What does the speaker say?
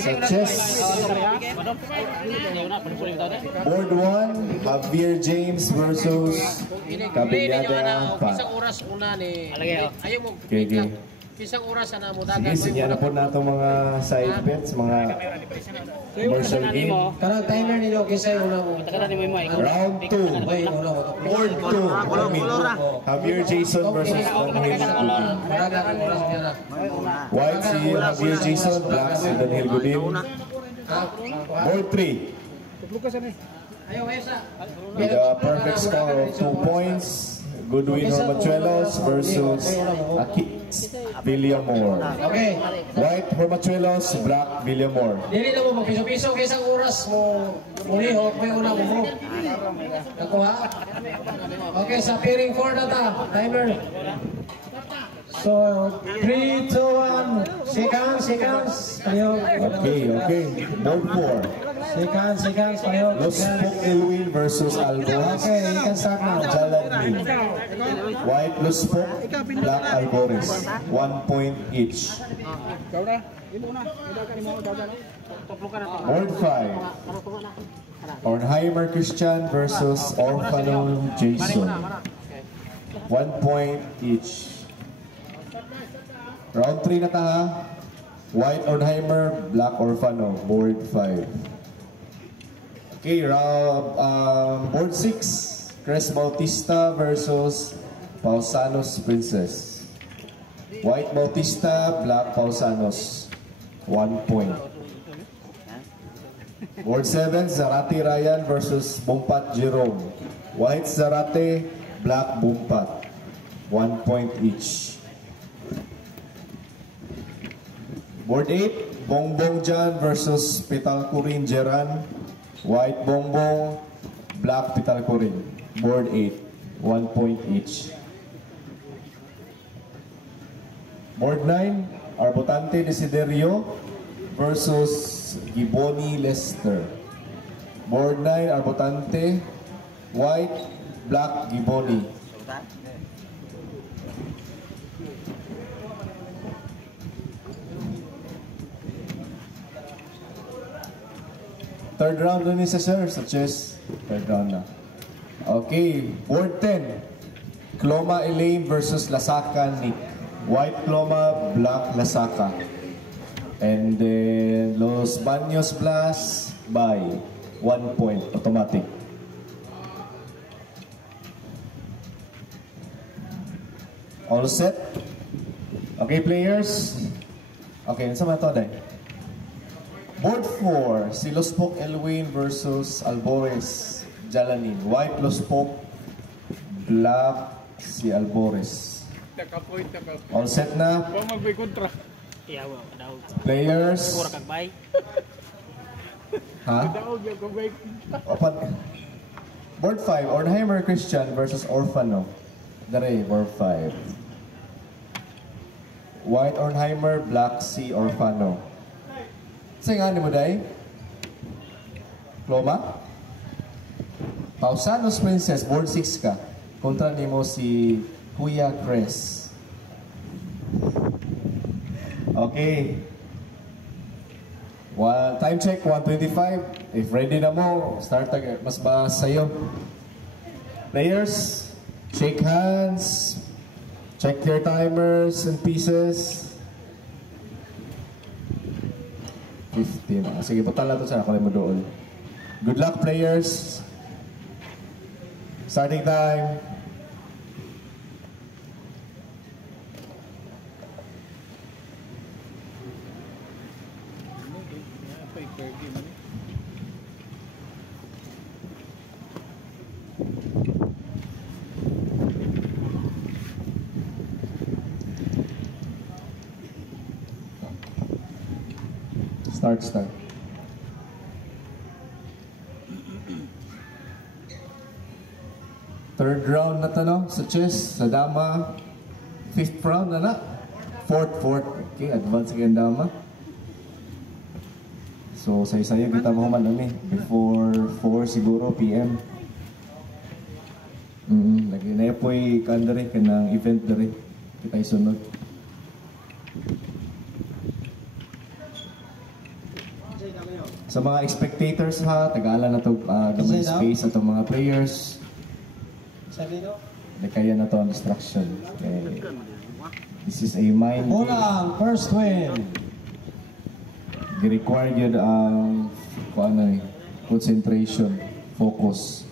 sa chess. Board 1, Javier James versus Cabellada Pat. Isang oras una ni ayaw mo. Okay. Isang oras na mo Sige, sinya na po nato mga side bets, mga commercial game. Karang timer nilo kisay una mo. Round 2. Board 2. Javier Jason versus Daniel Godin. White si Javier Jason, black si Daniel Godin. Board 3. With a perfect score of 2 points, Goodwin Hormachuelos versus Akis Villamor. Okay. White Hormachuelos, black Villamor. Dili na mo magpiso-piso kay isang oras mo muli ho may una mo. Nakuha. Okay, sa pairing 4 na ta. Timer. So 3, 2, 1. Seconds. Ayaw. Okay. Board 4. Seconds. Ayaw. Los Pok Elwin versus Alvarez. Okay, you can start now. Jalan White Los Pok, black Alvarez. 1 point each. Board 5. Ornheimer Christian versus Orfano Jason. 1 point each. Round 3 na ta ha. White Ornheimer, black Orfano. Board 5. Okay, board 6. Cres Bautista versus Pausanos Princess. White Bautista, black Pausanos. 1 point. Board 7, Zarate Ryan versus Bumpat Jerome. White Zarate, black Bumpat. 1 point each. Board 8, Bongbong Jan versus Pitalcurin Jeran. White Bongbong, black Pitalcurin. Board 8, 1 point each. Board 9, Arbotante Desiderio versus Giboni Lester. Board 9, Arbotante, white, black Giboni. Third round na ni sa sir, sa chess. Third round na. Okay, board 10. Cloma Elaine versus Lasaka Nick. White Cloma, black Lasaka. And then Los Baños Blas by 1 point, automatic. All set? Okay, players? Okay, saan ba ito, Day? Board 4, si Los Pok Elwin versus Alvarez Jalanin. White Los Pok, black si Alvarez. All set na? Players? Ha? Board 5, Ornheimer Christian versus Orfano. Dare, board 5. White Ornheimer, black si Orfano. Sa'yo nga ni mo, Day? Cloma? Pausanos Princess, board 6 ka. Kontra ni mo si Kuya Cres. Okay. Time check, 1:25. If ready na mo, start again. Mas ba sa'yo? Players, shake hands. Check your timers and pieces. 15. Sige, putala to sa ako mo doon. Good luck, players. Starting time. Start. Third round na tanong sa chess, sa dama. Fifth round na na. Fourth. Okay, advance kayo dama. So, say-sayo kita mo man before 4 siguro PM. Lagi na po yung kandari ka ng event dari. Kita isunod. Sa mga spectators ha, tagalan na to gamay space atong mga players. Kaya na to ang distraction. Okay. This is a mind game. Unang first win. Gi-require yun ang concentration, focus.